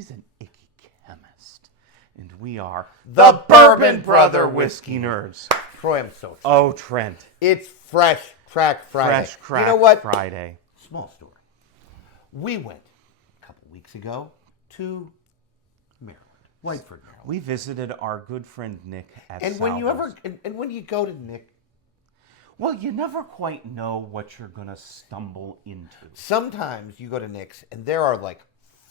He's an icky chemist. And we are the Bourbon Brother Whiskey Nerds. Troy, I'm so excited. Oh, Trent. It's Fresh Crack Friday. Fresh Crack You know what? Friday. Small story. We went a couple weeks ago to Maryland, Whiteford, Maryland. We visited our good friend Nick at And when Salvo's. when you go to Nick, Well, you never quite know what you're going to stumble into. sometimes you go to Nick's and there are like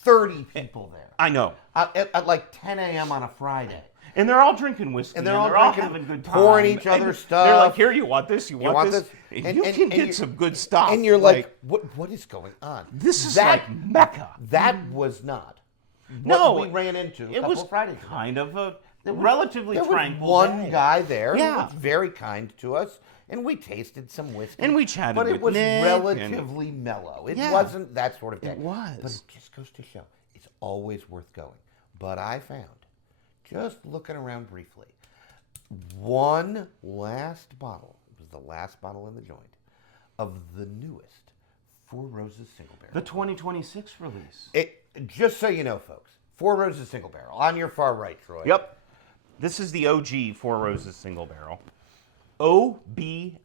30 people there. I know. At like 10 a.m. on a Friday. And they're all drinking whiskey. And they're all drinking, having a good time. pouring each And other's They're stuff. like, here, you want this? You want this? And you can get some good stuff. And you're like, what is going on? This is like Mecca. That was not No, what we ran into a It couple was of Fridays ago. kind of a relatively There tranquil was one day. guy there who Yeah. was very kind to us, and we tasted some whiskey. And we chatted but with it was Nick relatively mellow. It Yeah. wasn't that sort of day. It was. But it just goes to show, it's always worth going. But I found, just looking around briefly, one last bottle, it was the last bottle in the joint, of the newest Four Roses Single Barrel. The 2026 release. Just so you know, folks, Four Roses Single Barrel, on your far right, Troy. Yep. This is the OG Four Roses Single Barrel. OBSV.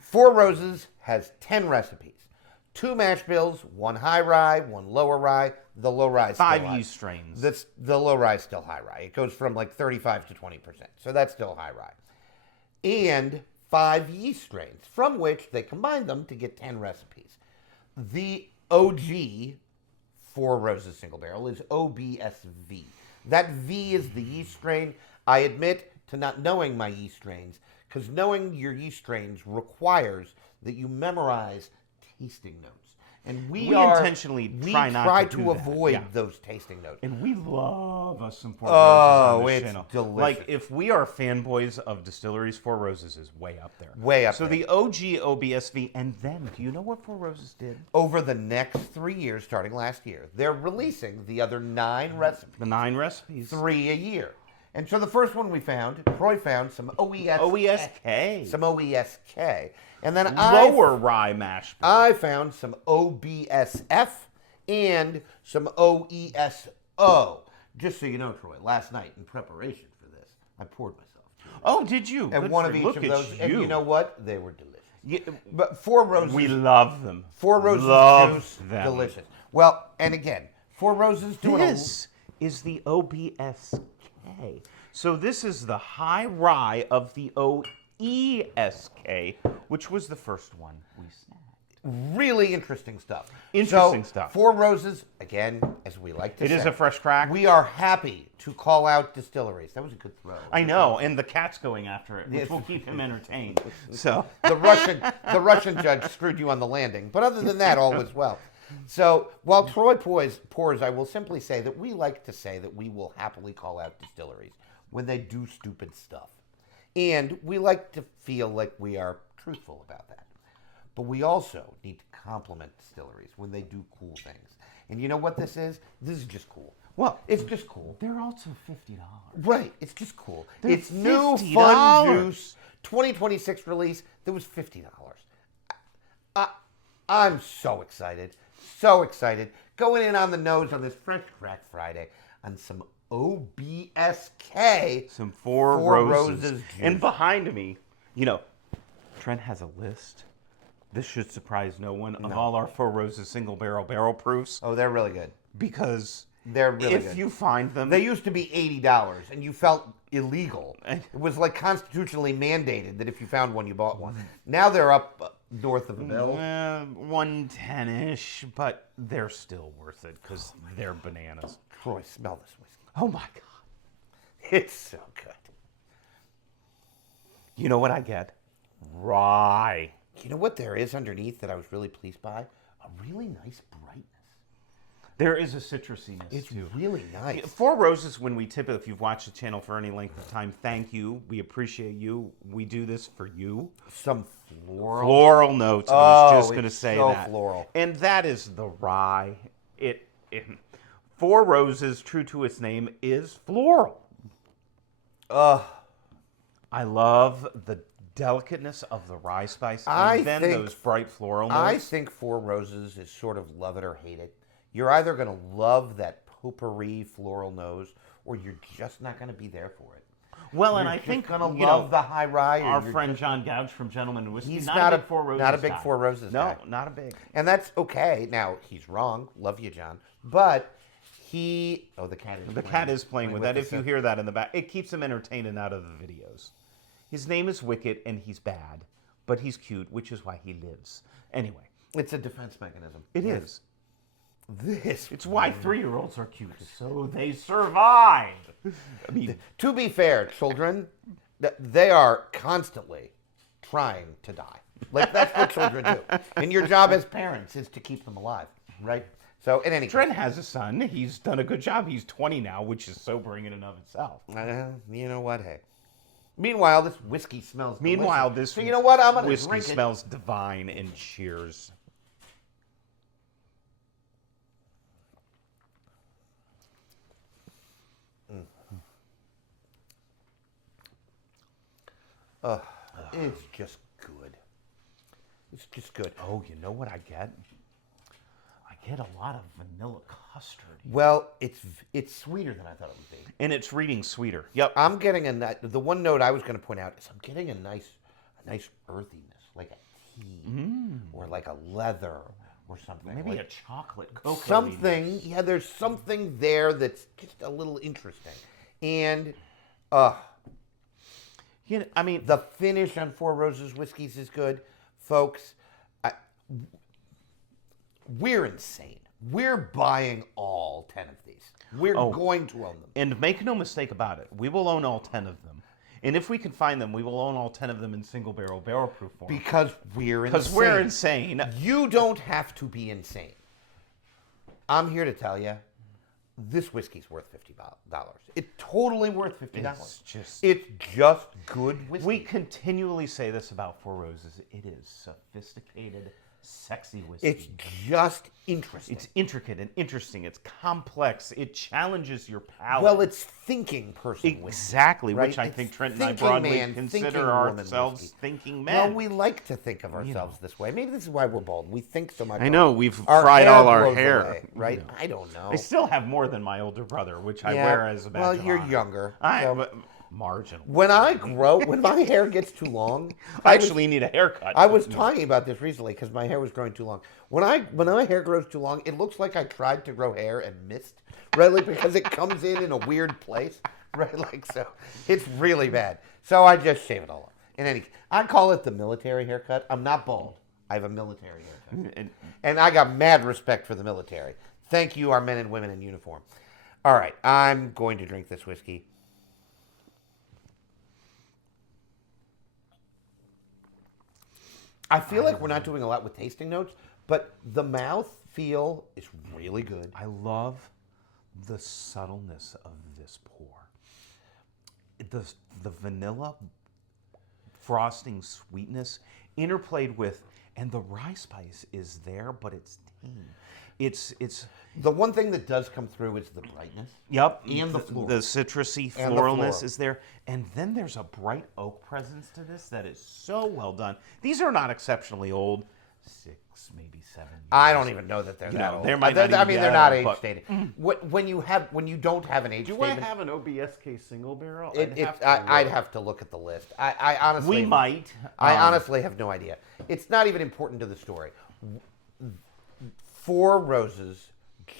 Four Roses has 10 recipes. 2 mash bills, 1 high rye, 1 lower rye. The low rye is still 5 high. yeast strains. The low rye is still high rye. It goes from like 35 to 20%. So that's still high rye. And 5 yeast strains, from which they combine them to get 10 recipes. The OG Four Roses Single Barrel is OBSV. That V is the yeast strain. I admit to not knowing my yeast strains, because knowing your yeast strains requires that you memorize tasting notes. And we intentionally try not to do that. avoid Yeah. those tasting notes. And we love us some Four Oh, Roses on this it's channel. delicious. Like, if we are fanboys of distilleries, Four Roses is way up there. Way up so there. the OG OBSV, and then, do you know what Four Roses did? Over the next 3 years, starting last year, they're releasing the other 9 recipes. The 9 recipes. 3 a year. And so the first one we found, Troy found some OESK. Some OESK. And then Lower rye mash bill. I found some OBSF and some OESO. Just so you know, Troy, last night in preparation for this, I poured myself 2. Oh, did you? And Good one for of you. each Look of at those. And you know what? They were delicious. Yeah, But Four Roses. we love them. Four Roses love juice, them. delicious. Well, and again, Four Roses doing This is the OBSK. So this is the high rye of the OESK, which was the first one we snagged. really interesting stuff. Interesting So, stuff. Four Roses, again, as we like to say. It is a fresh crack. We are happy to call out distilleries. That was a good throw. I know, and the cat's going after it, which Yes. will keep him entertained. So The Russian judge screwed you on the landing. But other than that, all was well. So while Troy pours, I will simply say that we like to say that we will happily call out distilleries when they do stupid stuff. And we like to feel like we are truthful about that. But we also need to compliment distilleries when they do cool things. And you know what this is? This is just cool. well, It's just cool. they're also $50. Right. It's just cool. They're It's new $50. fun juice. 2026 release. That was $50. I'm so excited. So excited. Going in on the nose on this Fresh Crack Friday on some OBSK. Some Four Four Roses. Roses And juice. behind me, Trent has a list. This should surprise no one of all our Four Roses single barrel proofs, Oh, they're really good. because They're really if good. you find them, They used to be $80, and you felt illegal. It was like constitutionally mandated that if you found one, you bought one. Now they're up north of a bill. 110-ish, but they're still worth it because they're bananas. Troy, smell this whiskey. Oh my God. It's so good. You know what I get? Rye. You know what there is underneath that I was really pleased by? A really nice brightness. There is a citrusiness It's too. really nice. Four Roses, when we tip it, if you've watched the channel for any length of time, thank you. We appreciate you. We do this for you. Some floral. Floral notes. I Oh, was just going to it's say so that. floral. And that is the rye. Four Roses, true to its name, is floral. I love the delicateness of the rye spice, and then those bright floral notes. I think Four Roses is sort of love it or hate it. You're either going to love that potpourri floral nose, or you're just not going to be there for it. Well, and You're I just think gonna you love know, the high rye. our friend John Gouge from Gentleman Whiskey. He's not a big Four Roses not a big guy. Four Roses guy. No, not a big. And that's okay. Now he's wrong. Love you, John. But the cat is playing with that. If you hear that in the back, it keeps him entertained and out of the videos. His name is Wicket, and he's bad, but he's cute, which is why he lives. Anyway, it's a defense mechanism. It is. It's why 3-year-olds are cute, so they survive. I mean, to be fair, children, they are constantly trying to die. Like, that's what children do. And your job as parents is to keep them alive, right? So, in any case. Trent has a son. He's done a good job. He's 20 now, which is sobering in and of itself. You know what? Hey. Meanwhile, this whiskey smells delicious. So you know what? I'm going to whiskey drink it. Smells divine, and cheers. It's just good. It's just good. Oh, you know what I get? I get a lot of vanilla custard. Well, it's sweeter than I thought it would be. And it's reading sweeter. Yep. I'm getting the one note I was going to point out is I'm getting a nice earthiness, like a tea or like a leather or something. Maybe like a chocolate cocoa. something. Yeah, there's something there that's just a little interesting. And you know, I mean, the finish on Four Roses whiskeys is good, folks. We're insane. We're buying all 10 of these. We're going to own them. And make no mistake about it, we will own all 10 of them. And if we can find them, we will own all 10 of them in single barrel proof form. Because we're insane. Because we're insane. You don't have to be insane. I'm here to tell you, this whiskey's worth $50. It's totally worth $50. It's just good whiskey. We continually say this about Four Roses. It is sophisticated, sexy whiskey. It's just interesting. It's intricate and interesting. It's complex. It challenges your palate. Well, it's thinking person whiskey. Exactly, right? which I It's think Trent and I thinking broadly man, consider thinking ourselves whiskey. thinking men. Well, we like to think of ourselves this way. Maybe this is why we're bald. We think so much. I know, we've Our fried hair all our blows hair. away, right? I don't know. I still have more than my older brother, which I wear as a badge of you're honor. younger. Marginal. When my hair gets too long, I actually need a haircut. I was talking about this recently because my hair was growing too long. When my hair grows too long, it looks like I tried to grow hair and missed, right? Like, because it comes in a weird place, right? Like, so it's really bad. So I just shave it all off. I call it the military haircut. I'm not bald. I have a military haircut, and I got mad respect for the military. Thank you, our men and women in uniform. All right, I'm going to drink this whiskey. I feel like we're not doing a lot with tasting notes, but the mouth feel is really good. I love the subtleness of this pour. The vanilla frosting sweetness interplayed with, and the rye spice is there, but it's tame. It's the one thing that does come through is the brightness. Yep, and the floral. The citrusy floralness is there, and then there's a bright oak presence to this that is so well done. These are not exceptionally old, 6, maybe 7 years. I don't even know that they're that old. They're not age stated. When you don't have an age statement. Do I have an OBSK single barrel? I'd have to look at the list. I honestly. We might. I honestly have no idea. It's not even important to the story. Four Roses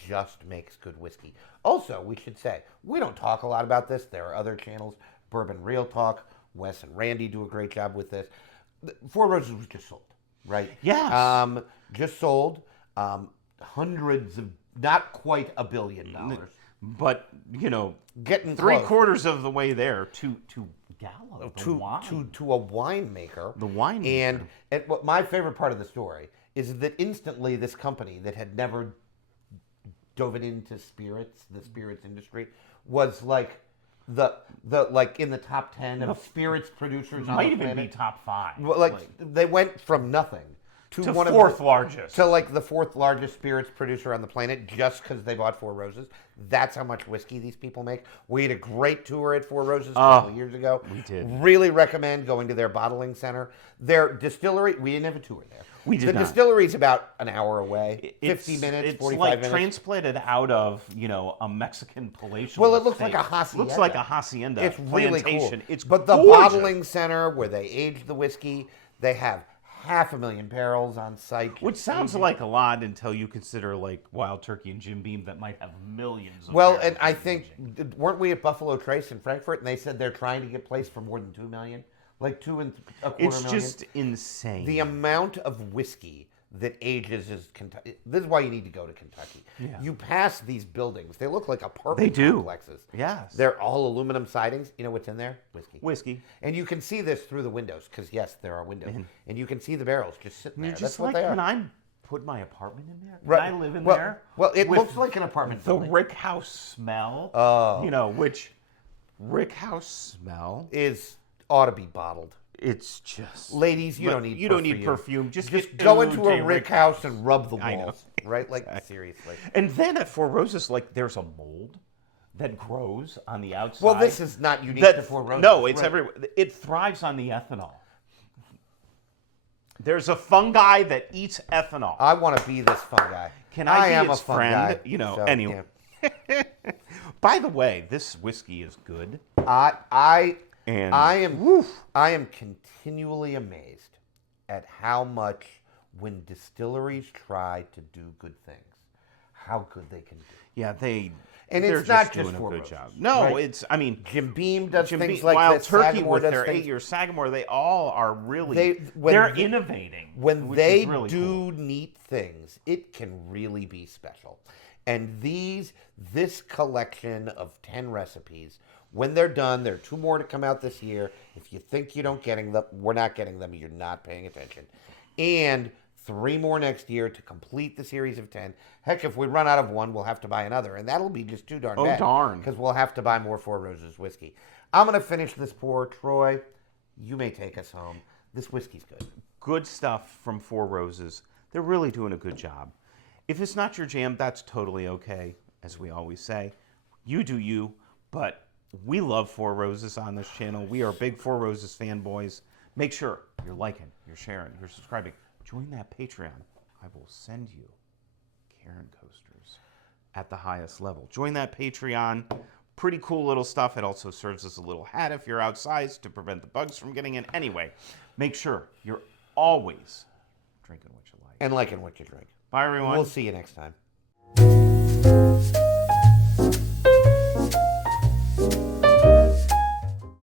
just makes good whiskey. Also, we should say, we don't talk a lot about this. There are other channels, Bourbon Real Talk. Wes and Randy do a great job with this. Four Roses was just sold, right? Yes. Just sold. Hundreds of, not quite $1 billion. But, getting three-quarters of the way there to Gallo, wine. To a winemaker. The winemaker. And what my favorite part of the story is that instantly this company that had never dove into the spirits industry, was like the like in the top 10 of spirits producers on the planet. Might even be top 5. Well, they went from nothing to one fourth largest. To like the 4th largest spirits producer on the planet just because they bought Four Roses. That's how much whiskey these people make. We had a great tour at Four Roses a couple of years ago. We did. Really recommend going to their bottling center. Their distillery, we didn't have a tour there. We did The not. distillery's about an hour away, 50 It's- minutes, it's 45 like minutes. transplanted out of, a Mexican palatial Well, it looks estate. like a hacienda. Looks like a hacienda. It's really cool. plantation. It's but the gorgeous. bottling center where they age the whiskey, they have 500,000 barrels on site. Which sounds like a lot until you consider like Wild Turkey and Jim Beam that might have millions of Well, barrels and I of think, aging. weren't we at Buffalo Trace in Frankfurt, and they said they're trying to get placed for more than 2 million? Like 2.25 It's million? just insane. The amount of whiskey that ages is Kentucky. This is why you need to go to Kentucky. Yeah. You pass these buildings; they look like apartment They do. complexes. Yes. They're all aluminum sidings. You know what's in there? Whiskey. Whiskey. And you can see this through the windows, because yes, there are windows, and you can see the barrels just sitting there. You're That's just what like they are. when I put my apartment in there. Right. Can I live in well, there? Well, it with looks like an apartment the building. rick house smell. Oh. Which rick house smell? Ought to be bottled. It's just Ladies, you But don't need you perfume. don't need perfume. Just Just get go Ooh, into J. a rick house and rub the I know. walls, right? Like seriously. And then at Four Roses, like there's a mold that grows on the outside. Well, this is not unique to Four Roses. No, it's right? everywhere. It thrives on the ethanol. There's a fungi that eats ethanol. I want to be this fungi. Can I be am its a fungi. friend? So, Anyway. yeah. By the way, this whiskey is good. I And am continually amazed at how much when distilleries try to do good things, how good they can do. Yeah, And they're it's not just just doing Four a good Roses, job. No, right? it's I mean Jim Beam does Jim things Beam, like Wild this. Turkey Sagamore with does their things. 8-year Sagamore, they all are really When they're they- innovating. When which they is really do cool. neat things, it can really be special. And this collection of 10 recipes, when they're done, there are 2 more to come out this year. If you think you don't getting them, we're not getting them. You're not paying attention. And 3 more next year to complete the series of 10. Heck, if we run out of one, we'll have to buy another, and that'll be just too darn bad. Darn. Because we'll have to buy more Four Roses whiskey. I'm going to finish this pour. Troy, you may take us home. This whiskey's good. Good stuff from Four Roses. They're really doing a good job. If it's not your jam, that's totally okay, as we always say. You do you, but we love Four Roses on this channel. We are big Four Roses fanboys. Make sure you're liking, you're sharing, you're subscribing. Join that Patreon. I will send you Karen coasters at the highest level. Join that Patreon. Pretty cool little stuff. It also serves as a little hat if you're outside to prevent the bugs from getting in. Anyway, make sure you're always drinking what you like. And liking what you drink. Bye, everyone. We'll see you next time.